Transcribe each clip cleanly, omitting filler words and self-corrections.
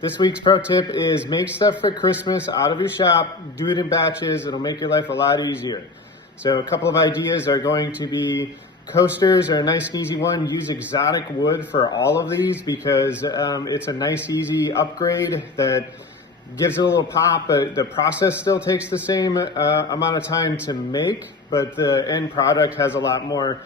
This week's pro tip is make stuff for Christmas out of your shop. Do it in batches. It'll make your life a lot easier. So a couple of ideas are going to be coasters are a nice and easy one. Use exotic wood for all of these because it's a nice easy upgrade that gives it a little pop, but the process still takes the same amount of time to make, but the end product has a lot more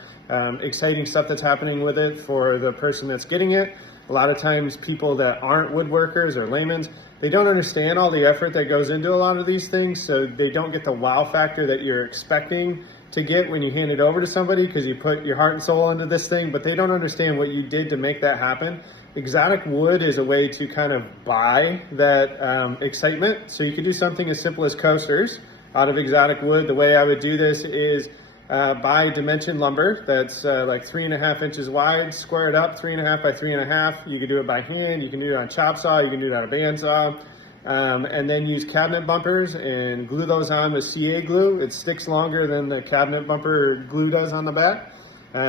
exciting stuff that's happening with it for the person that's getting it. A lot of times people that aren't woodworkers or laymen, they don't understand all the effort that goes into a lot of these things, so they don't get the wow factor that you're expecting to get when you hand it over to somebody because you put your heart and soul into this thing, but they don't understand what you did to make that happen. Exotic wood is a way to kind of buy that excitement. So you could do something as simple as coasters out of exotic wood. The way I would do this is buy dimension lumber that's like 3.5 inches wide, square it up 3.5 by 3.5. You can do it by hand, you can do it on chop saw, you can do it on a bandsaw. And then use cabinet bumpers and glue those on with CA glue. It sticks longer than the cabinet bumper glue does on the back.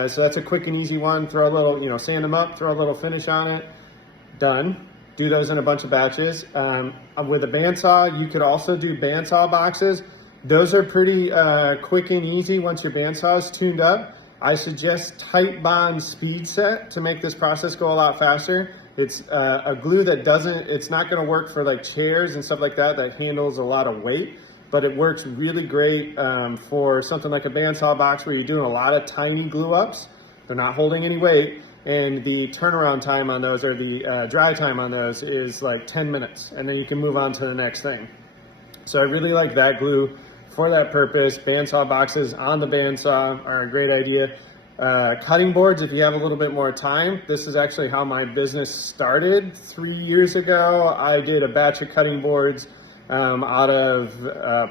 So that's a quick and easy one. Throw a little, sand them up, throw a little finish on it. Done. Do those in a bunch of batches. With a bandsaw, you could also do bandsaw boxes. Those are pretty quick and easy once your bandsaw is tuned up. I suggest tight bond speed set to make this process go a lot faster. It's a glue that it's not going to work for like chairs and stuff like that handles a lot of weight, but it works really great for something like a bandsaw box where you're doing a lot of tiny glue ups. They're not holding any weight, and the turnaround time on those, or the dry time on those, is like 10 minutes, and then you can move on to the next thing. So I really like that glue for that purpose. Bandsaw boxes on the bandsaw are a great idea. Cutting boards, if you have a little bit more time. This is actually how my business started 3 years ago. I did a batch of cutting boards out of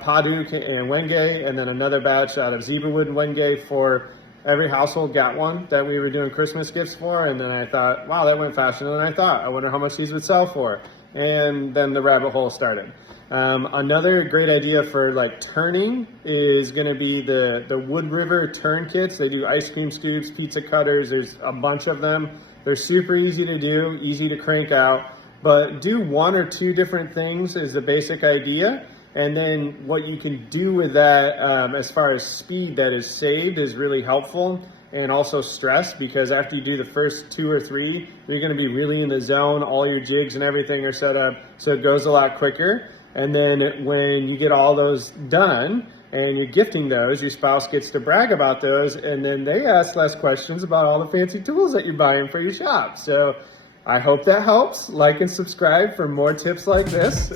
Paduk and Wenge, and then another batch out of zebrawood and Wenge. For every household got one that we were doing Christmas gifts for, and then I thought, wow, that went faster than I thought. I wonder how much these would sell for. And then the rabbit hole started. Another great idea for like turning is going to be the WoodRiver turn kits. They do ice cream scoops, pizza cutters. There's a bunch of them. They're super easy to do, easy to crank out, but do 1 or 2 different things is the basic idea. And then what you can do with that as far as speed that is saved is really helpful, and also stress, because after you do the first 2 or 3, you're going to be really in the zone. All your jigs and everything are set up, so it goes a lot quicker. And then when you get all those done and you're gifting those, your spouse gets to brag about those, and then they ask less questions about all the fancy tools that you're buying for your shop. So I hope that helps. Like and subscribe for more tips like this.